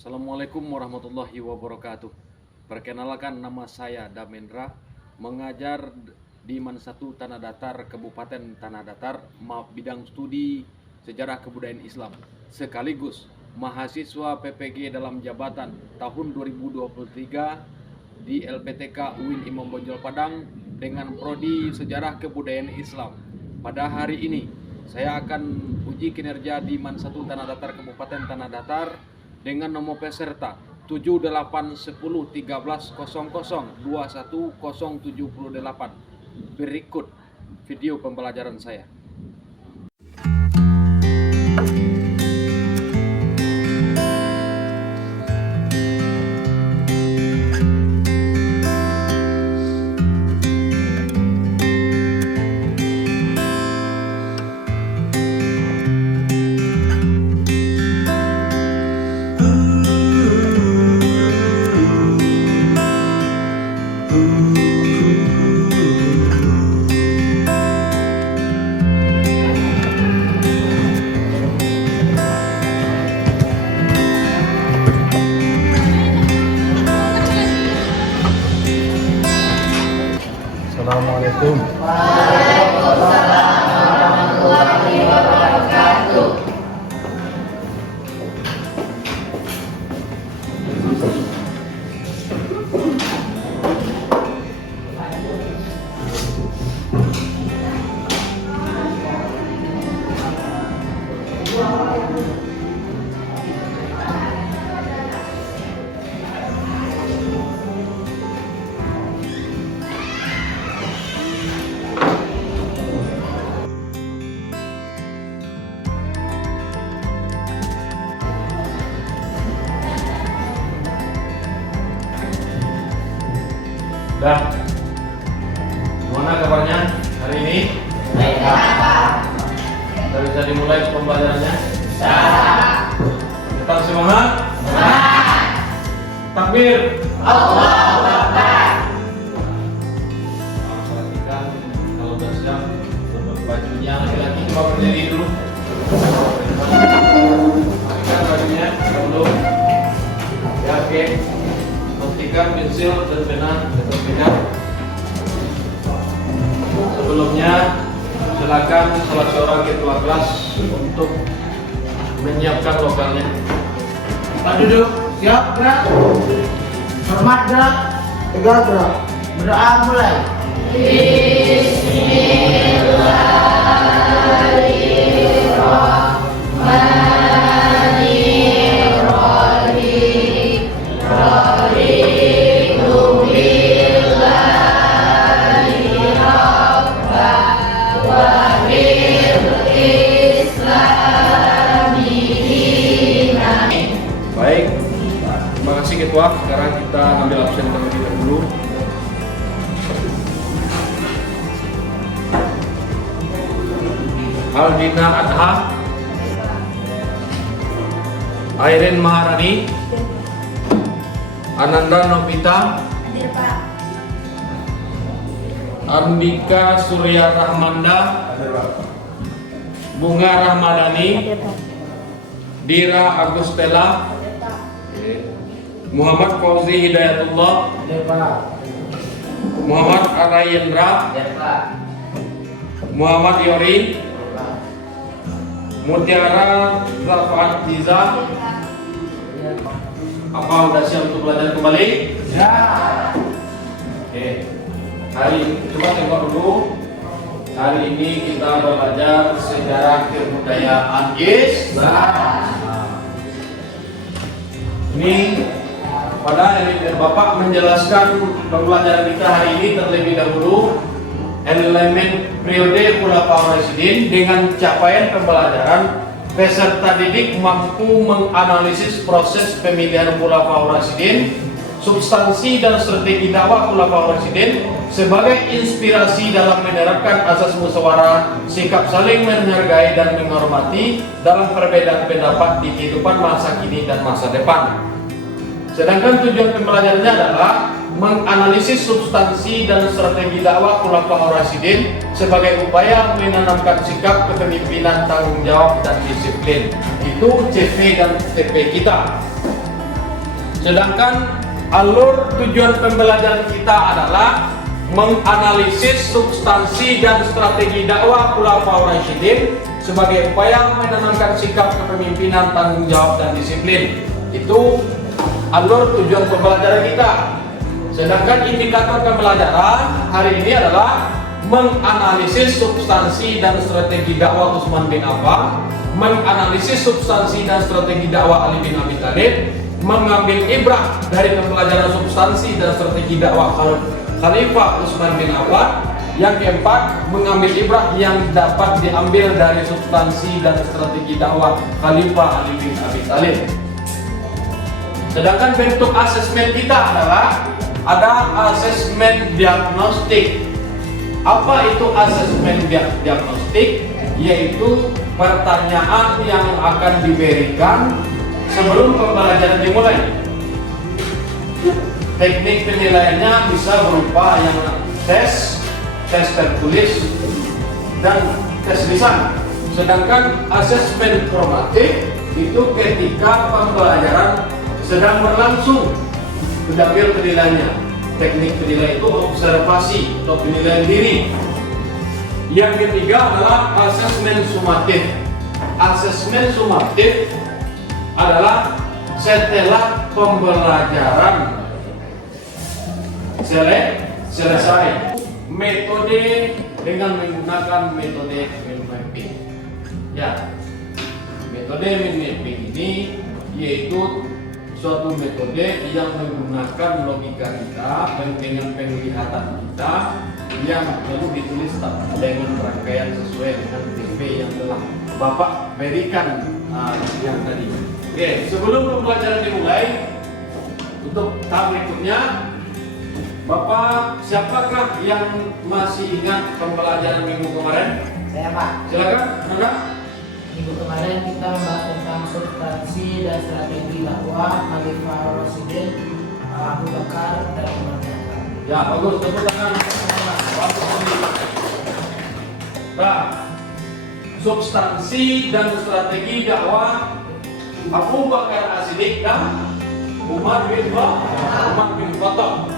Assalamualaikum warahmatullahi wabarakatuh. Perkenalkan, nama saya Damendra, mengajar di MAN 1 Tanah Datar, Kabupaten Tanah Datar, bidang studi Sejarah Kebudayaan Islam, sekaligus mahasiswa PPG dalam jabatan tahun 2023 di LPTK UIN Imam Bonjol Padang dengan prodi Sejarah Kebudayaan Islam. Pada hari ini saya akan uji kinerja di MAN 1 Tanah Datar Kabupaten Tanah Datar dengan nomor peserta 78101300210078. Berikut video pembelajaran saya. Assalamualaikum. Waalaikumsalam warahmatullahi wabarakatuh. Dah, gimana kabarnya hari ini? Baik, Pak. Sudah bisa dimulai pembelajarannya? Bisa. Tetap semangat? Semangat. Takbir! Allahu Akbar. Perhatikan, kalau sudah siap, tutup bajunya. Laki-laki coba berdiri dulu. Pastikan bajunya dulu. Ya, oke. Pastikan pensil dan pena terpegang. Sebelumnya, silakan salah seorang ketua kelas untuk menyiapkan lokalnya. Pak duduk, siap gerak, hormat gerak, tegak gerak, berdoa mulai. Baik, terima kasih Ketua. Sekarang kita ambil absen terlebih dahulu. Aldina Adha, Airin Maharani, Ananda Novita, Hadir, Pak. Andika Surya Rahmanda, Bunga Rahmadani, Dira Agustela, Muhammad Fauzi Hidayatullah, Muhammad Arayendra, Muhammad Yori, Mutiara Zafat Diza. Apa udah siap untuk belajar kembali? Ya. Oke. Hari ini coba tengok dulu. Hari ini kita belajar sejarah kebudayaan Islam. Ini pada Bapak menjelaskan pembelajaran kita hari ini terlebih dahulu elemen periode Khulafaur Rasyidin dengan capaian pembelajaran peserta didik mampu menganalisis proses pemilihan Khulafaur Rasyidin, substansi dan strategi dakwah Khulafaur Rasyidin sebagai inspirasi dalam menerapkan asas musyawarah, sikap saling menghargai dan menghormati dalam perbedaan pendapat di kehidupan masa kini dan masa depan. Sedangkan tujuan pembelajarannya adalah menganalisis substansi dan strategi dakwah Khulafaur Rasyidin sebagai upaya menanamkan sikap kepemimpinan, tanggung jawab dan disiplin. Itu CV dan TP kita. Sedangkan alur tujuan pembelajaran kita adalah menganalisis substansi dan strategi dakwah Khulafaur Rasyidin sebagai upaya menanamkan sikap kepemimpinan, tanggung jawab dan disiplin. Itu alur tujuan pembelajaran kita. Sedangkan indikator pembelajaran hari ini adalah menganalisis substansi dan strategi dakwah Utsman bin Affan, menganalisis substansi dan strategi dakwah Ali bin Abi Thalib, mengambil ibrah dari pembelajaran substansi dan strategi dakwah Khalifah Utsman bin Affan. Yang keempat, mengambil ibrah yang dapat diambil dari substansi dan strategi dakwah Khalifah Ali bin Abi Thalib. Sedangkan bentuk asesmen kita adalah ada asesmen diagnostik. Apa itu asesmen diagnostik? Yaitu pertanyaan yang akan diberikan sebelum pembelajaran dimulai. Teknik penilaiannya bisa berupa yang tes tertulis, dan tes lisan. Sedangkan asesmen formatif itu ketika pembelajaran sedang berlangsung, diambil penilaiannya. Teknik penilaian itu observasi atau penilaian diri. Yang ketiga adalah asesmen sumatif. Asesmen sumatif adalah setelah pembelajaran selesai. Metode dengan menggunakan metode mind mapping. Ya, metode mind mapping ini yaitu suatu metode yang menggunakan logika kita dengan penglihatan kita yang lalu ditulis dengan rangkaian sesuai dengan TP yang telah Bapak berikan yang tadi. Oke, sebelum pembelajaran dimulai, untuk tahap berikutnya, Bapak siapakah yang masih ingat pembelajaran minggu kemarin? Saya Pak. Silakan, Anda. Minggu kemarin kita membahas tentang substansi dan strategi dakwah Khalifah Rasyidin, Abu Bakar dan Umar bin Khattab. Ya, bagus. Tepuk tangan. Nah, substansi dan strategi dakwah Abu Bakar As-Siddiq dan Umar bin Khattab.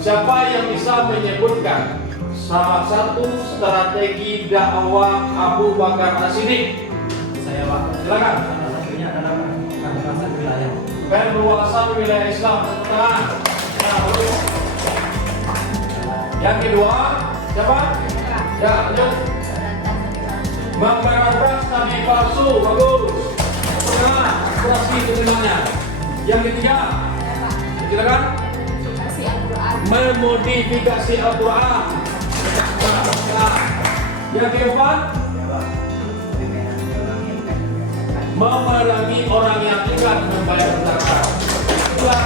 Siapa yang bisa menyebutkan salah satu strategi dakwah Abu Bakar As-Siddiq? Saya Pak. Silakan. Salah satunya adalah perluasan wilayah. Perluasan wilayah Islam. Nah, yang kedua, siapa? Ya, lanjut. Memberantas nabi palsu. Bagus. Nah, kurasi keterimanya. Yang ketiga, silakan. Memodifikasi Al-Quran. Nah, yang keempat, memerangi orang yang enggan membayar zakat. Itulah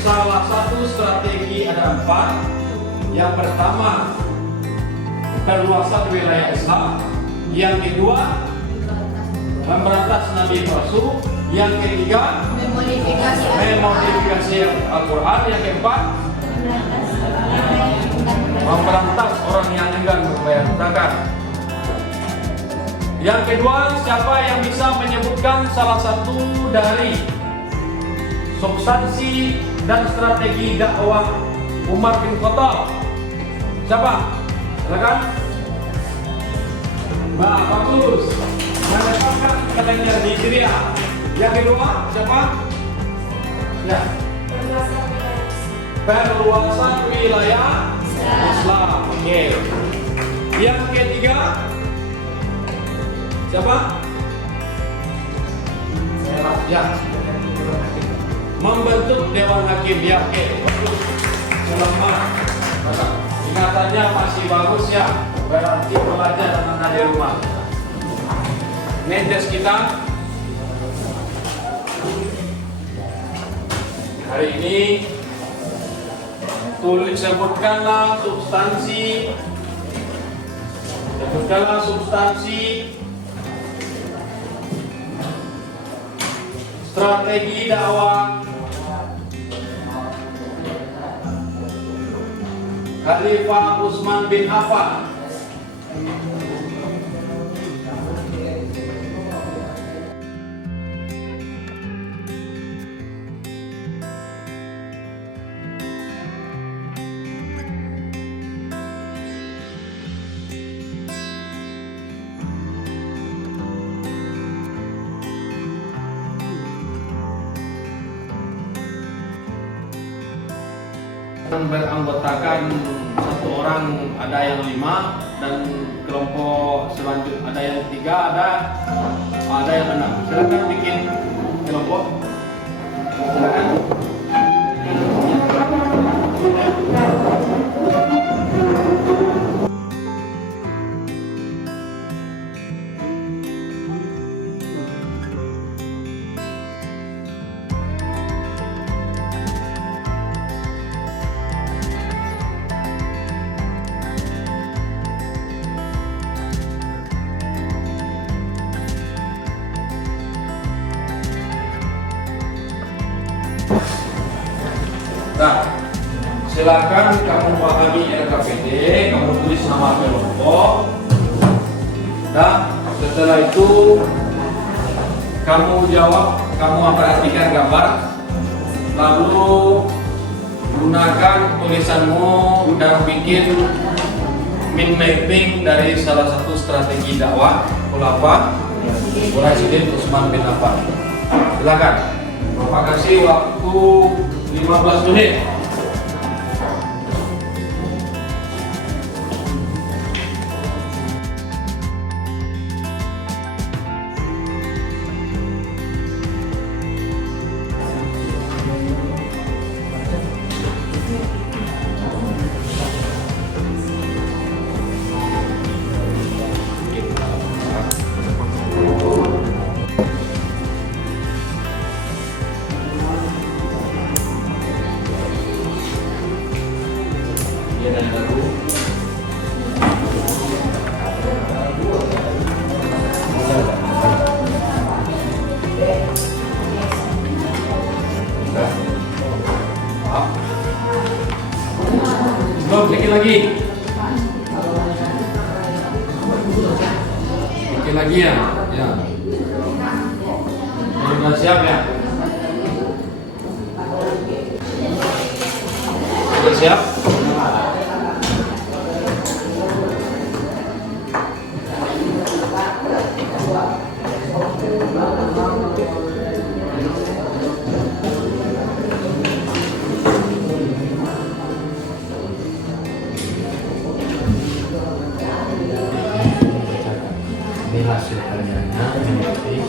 salah satu strategi, ada 4. Yang pertama, perluasan wilayah Islam. Yang kedua, memberantas nabi palsu. Yang ketiga, memodifikasi Al-Quran. Yang keempat, memberantas orang yang enggan membayar zakat. Yang kedua, siapa yang bisa menyebutkan salah satu dari substansi dan strategi dakwah Umar bin Khattab? Siapa? Silakan. Nah, bagus. Menetapkan kalender Hijriah. Yang kedua, siapa? Ya. Perluasan wilayah Islam. Oke. Yang ketiga, siapa? Saya Pak. Ya. Membentuk Dewan Hakim. Ya, oke. Selamat. Ingatannya masih bagus ya. Berarti belajar dengan di rumah. Netes kita hari ini sebutkanlah substansi strategi dakwah Khalifah Utsman bin Affan. beranggotakan satu orang, ada yang 5, dan kelompok selanjutnya ada yang 3, ada yang 6. Silakan bikin kelompok. Silakan. Nah, silakan kamu pahami RKPD, kamu tulis nama kelompok. Nah, setelah itu kamu jawab, kamu perhatikan gambar, lalu gunakan tulisanmu dan bikin mind mapping dari salah satu strategi dakwah Khulafa Rasyidin Utsman bin Affan. Silakan. Bapak kasih waktu 15 menit. Belum, bikin lagi. Bikin lagi ya. Ya. Sudah siap ya? Sudah siap? Ini hasil karyanya mengikuti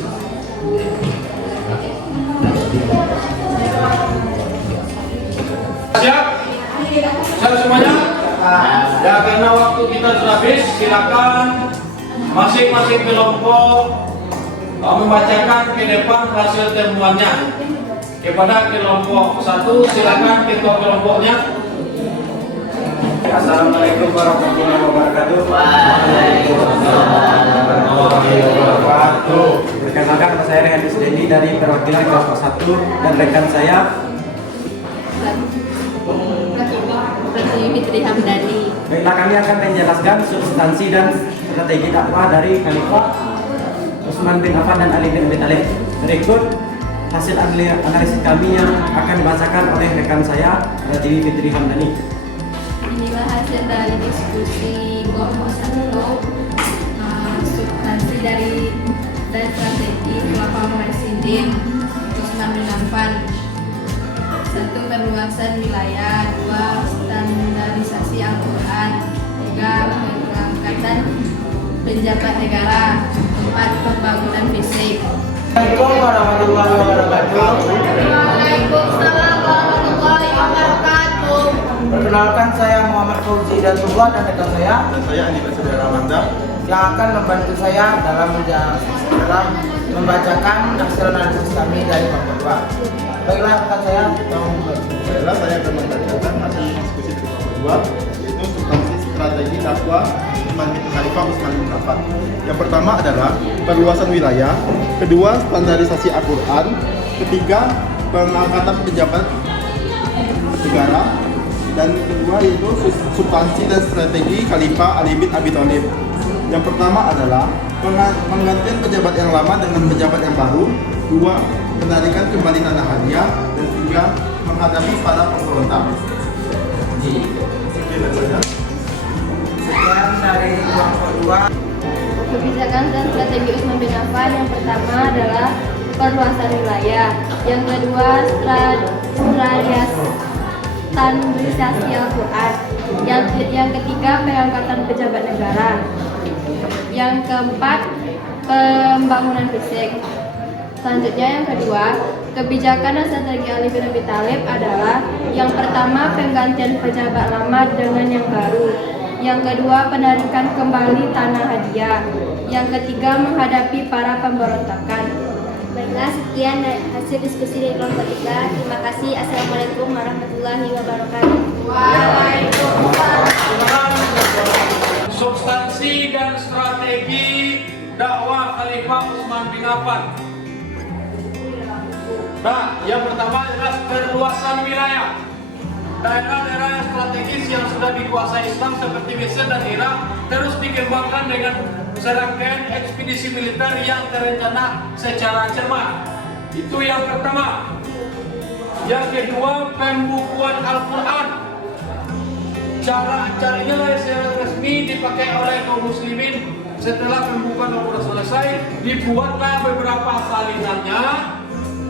Siap? Siap semuanya? Ya, karena waktu kita sudah habis, silakan masing-masing kelompok membacakan ke depan hasil temuannya. Kepada kelompok 1, silakan ketua kelompoknya. Assalamualaikum warahmatullahi wabarakatuh. Perkenalkan, nama saya Rehan Isdendi dari perwakilan kelompok 1 dan rekan saya Fitri Hamdani. Baiklah, kami akan menjelaskan substansi dan strategi dakwah dari Khalifah Utsman bin Affan dan Ali bin Abi Thalib. Berikut hasil analisis kami yang akan dibacakan oleh rekan saya, Rajiwi Fitri Hamdani. Inilah hasil dari diskusi kelompok 1, substansi dan strategi Khulafa Rasyidin Utsman bin Affan. 1. Perluasan wilayah. 2. Standarisasi Al-Quran. 3. Pengangkatan penjabat negara. 4. Pembangunan fisik. Assalamualaikum warahmatullahi wabarakatuh. Waalaikumsalam warahmatullahi wabarakatuh. Perkenalkan, saya Muhammad Fauzi dan rekan saya Dan saya Andi Basudara Ramanda. yang akan membantu saya dalam membacakan hasil analisis kami dari kelompok 2. Baiklah, rekan saya, tolong membantu. Baiklah, saya akan membacakan hasil diskusi dari kelompok 2, yaitu substansi strategi dakwah Khalifah Utsman bin Affan. Yang pertama adalah perluasan wilayah, kedua standarisasi Al-Quran, ketiga pengangkatan pejabat negara, dan kedua yaitu substansi dan strategi Khalifah Ali bin Abi Thalib. Yang pertama adalah penggantian pejabat yang lama dengan pejabat yang baru, dua menarikan kembali tanah hadiah, dan tiga menghadapi para pemberontak. Sekian saja. Sekian dari kelompok 2. Kebijakan dan strategi Utsman bin Affan. Yang pertama adalah perluasan wilayah. Yang kedua standarisasi Al-Quran. Yang ketiga, pengangkatan pejabat negara. Yang keempat, pembangunan fisik. Selanjutnya yang kedua, kebijakan dan strategi Ali bin Abi Thalib adalah yang pertama, penggantian pejabat lama dengan yang baru. Yang kedua, penarikan kembali tanah hadiah. Yang ketiga, menghadapi para pemberontakan. Baiklah, sekian hasil diskusi dari kelompok 3. Terima kasih. Assalamualaikum warahmatullahi wabarakatuh. Substansi dan strategi dakwah Khalifah Utsman bin Affan. Nah, yang pertama adalah perluasan wilayah. Daerah-daerah yang strategis yang sudah dikuasai Islam seperti Mesir dan Irak terus dikembangkan dengan serangkaian ekspedisi militer yang terencana secara cermat. Itu yang pertama. Yang kedua, pembukuan Al-Quran. Cara inilah secara resmi dipakai oleh kaum muslimin. Setelah pembukuan Al-Quran selesai, dibuatlah beberapa salinannya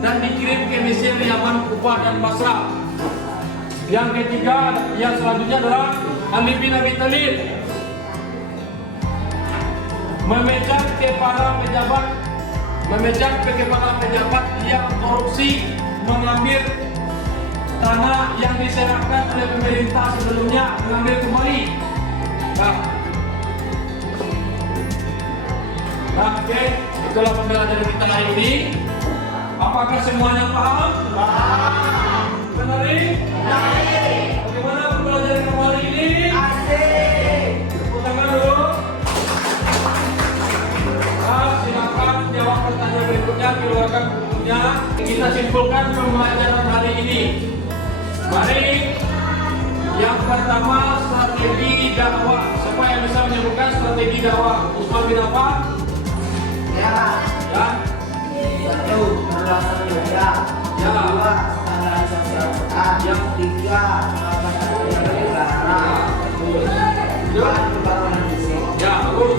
dan dikirim ke Mesir, Yaman, Kufah, dan Basra. Yang ketiga, yang selanjutnya adalah Ali bin Abi Thalib memecat kepala pejabat yang korupsi, mengambil tanah yang diserahkan oleh pemerintah sebelumnya, mengambil kembali. Nah, oke, itulah pembelajaran kita hari ini. Apakah semuanya paham? Paham. Menarik? Menarik. Bagaimana pembelajaran kembali ini? Asik. Tepuk tangan dulu. Nah, silakan jawab pertanyaan berikutnya, keluarkan bukunya. Kita simpulkan pembelajaran hari ini. Mari. Yang pertama, strategi dakwah. Siapa yang bisa menyebutkan strategi dakwah Utsman bin Affan? Ya. Satu, perluasan wilayah. Ya. Dua, standarisasi Al-Quran. Yang tiga, pengangkatan pejabat negara. Empat, pembangunan fisik. Ya, bagus.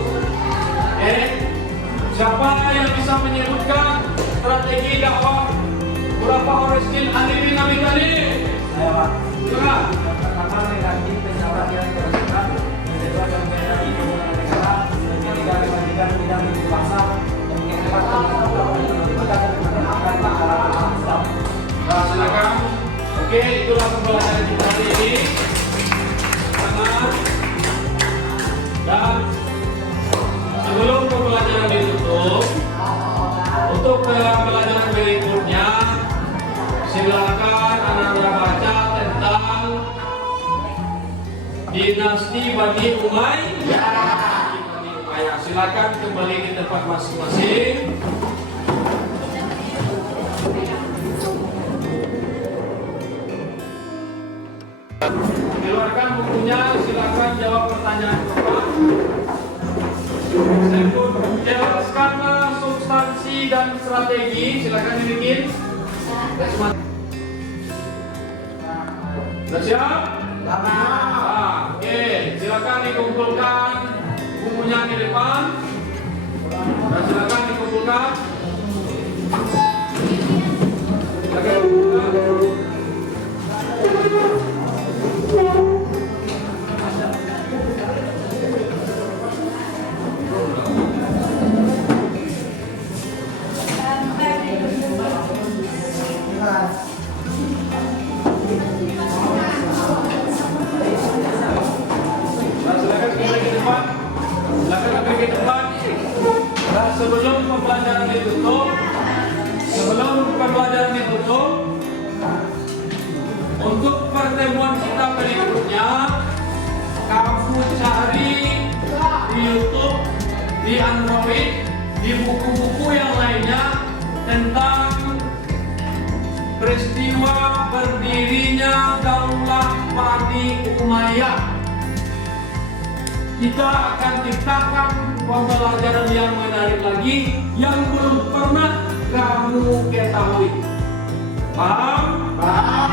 Siapa yang bisa menyebutkan strategi dakwah Khulafaur Rasyidin Ali bin Abi Thalib? Saya, Pak. Silakan. Pertama, mengganti pejabat yang terdekat. Kedua, pemerintahan pembangunan negara. Ketiga, kewajiban bidang kuasa. Yang keempat, Nah, silakan. Oke, itulah pembelajaran kita hari ini. Dan sebelum pembelajaran ditutup, untuk pembelajaran berikutnya, silakan anak-anak baca tentang dinasti Bani Umayyah. Silakan kembali ke tempat masing-masing. Keluarkan bukunya, silakan jawab pertanyaan Bapak. Jelaskanlah substansi dan strategi, silakan dibikin. Sudah siap? Oke, silakan dikumpulkan bukunya di depan. Dan silakan dikumpulkan. Silakan dikumpulkan. Sebelum pembelajaran ditutup, untuk pertemuan kita berikutnya, kamu cari di YouTube, di Android, di buku-buku yang lainnya tentang peristiwa berdirinya Daulah Bani Umayyah. Kita akan ciptakan pembelajaran yang menarik lagi yang belum pernah kamu ketahui. Paham? Paham?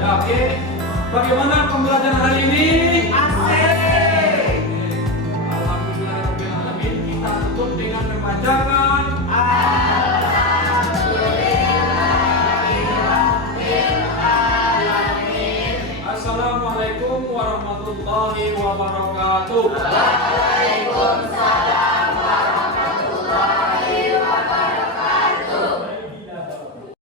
Ya, oke. Bagaimana pembelajaran hari ini? Asik. Alhamdulillahirobbilalamin. Kita tutup dengan membacakan Alhamdulillahirobbilalamin. wabarakatuh. Waalaikumsalam.